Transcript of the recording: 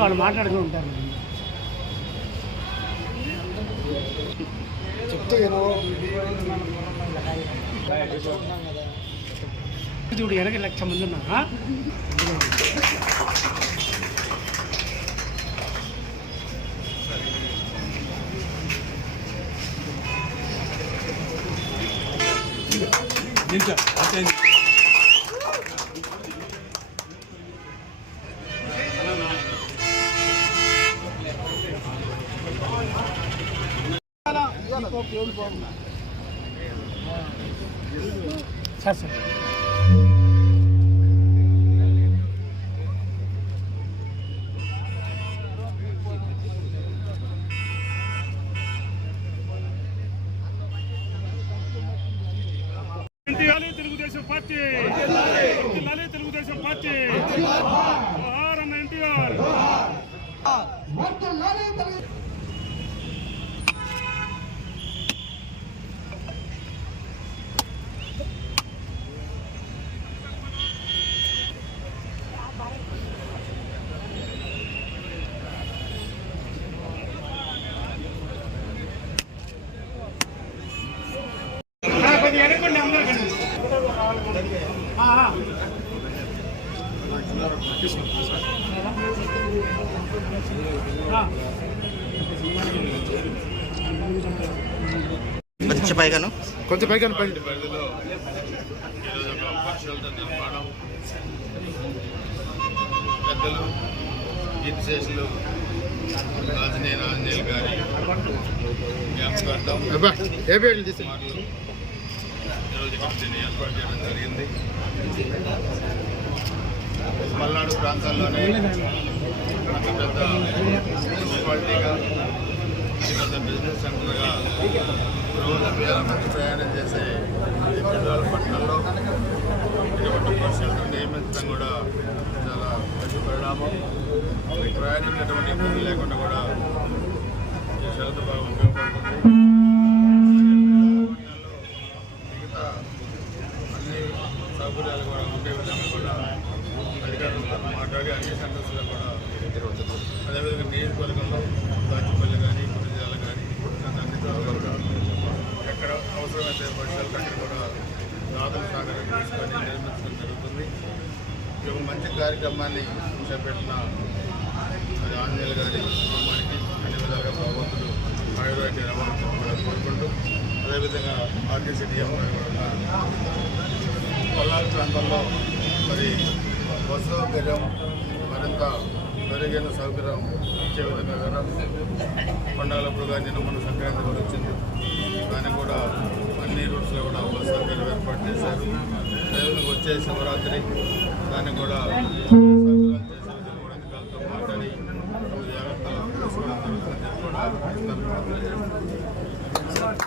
వాళ్ళు మాట్లాడుతూ ఉంటారు. చూడు వెనక 1,00,000 మంది ఉన్నా. Sir sir Telugu Desam party, Telugu Desam party, అన్న ఎన్టీఆర్. కొంచెం పైగాను పెద్దలు కీర్తిశేషులు రాజనేని ఆంజనేయులు గారి జ్ఞాపకార్థం ఈరోజు ఇక్కడ దీన్ని ఏర్పాటు చేయడం జరిగింది. పల్నాడు ప్రాంతాల్లోనే అతి పెద్ద మున్సిపాలిటీగా, అతి పెద్ద బిజినెస్ సెంటర్గా రోజు వేల మంది ప్రయాణం చేసే ఈ పెద్దవాళ్ళ పట్టణంలో ఇటువంటి బస్ సెంటర్ నియమించడం కూడా చాలా మంచి పరిణామం. ప్రయాణికులు ఎటువంటి ఇబ్బంది లేకుండా కూడా ఈ షరతు బాగా ఉపయోగపడుతుంది. మిగతా అన్ని సౌకర్యాలు కూడా ఉండే విధంగా కూడా అధికారులతో మాట్లాడి అన్ని సెంటర్స్లో కూడా అదేవిధంగా నియోజకవర్గంలో దాచిపల్లి కానీ గురిజాల కానీ ఎక్కడ అవసరమైతే పరిసరాలు అక్కడ కూడా దాతల సహకారం తీసుకొని నిర్మించడం జరుగుతుంది. ఈ ఒక మంచి కార్యక్రమాన్ని చేపట్టిన అది ఆంజనేయులు గారి కుటుంబానికి అన్ని విధాలుగా భగవంతుడు ఆయుర్వేద రవాణా కూడా కోరుకుంటూ, అదేవిధంగా ఆర్టీసీ డిఎం గారు కూడా పల్నాడు ప్రాంతంలో మరి బస్సు సౌకర్యం మరింత మెరుగైన సౌకర్యం ఇచ్చే విధంగా కూడా పండుగలప్పుడు కానీ నిన్న మన సంక్రాంతి కూడా వచ్చింది, దానికి కూడా అన్ని రూట్స్లో కూడా బస్సు సౌకర్యం ఏర్పాటు చేశారు. అదేవిధంగా వచ్చే శివరాత్రి దానికి కూడా సౌకర్యాలు చేసే విధంగా కూడా అధికారులతో మాట్లాడి జాగ్రత్తలు తీసుకోవడం జరుగుతుందని కూడా